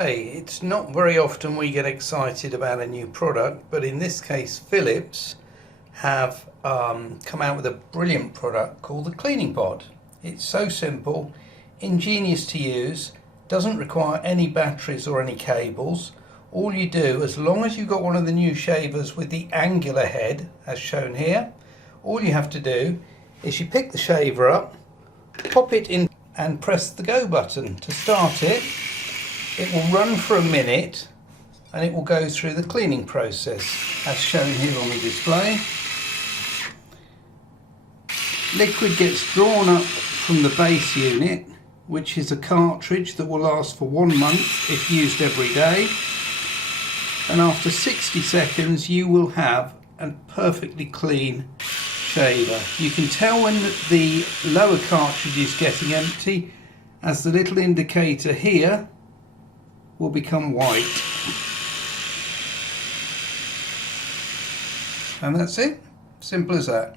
Hey, it's not very often we get excited about a new product, but in this case Philips have come out with a brilliant product called the Cleaning Pod. It's so simple, ingenious to use, doesn't require any batteries or any cables. All you do, as long as you've got one of the new shavers with the angular head as shown here, all you have to do is you pick the shaver up, pop it in and press the go button to start it. It will run for a minute and it will go through the cleaning process as shown here on the display. Liquid gets drawn up from the base unit, which is a cartridge that will last for 1 month if used every day, and after 60 seconds you will have a perfectly clean shaver. You can tell when the lower cartridge is getting empty, as the little indicator here will become white. And that's it. Simple as that.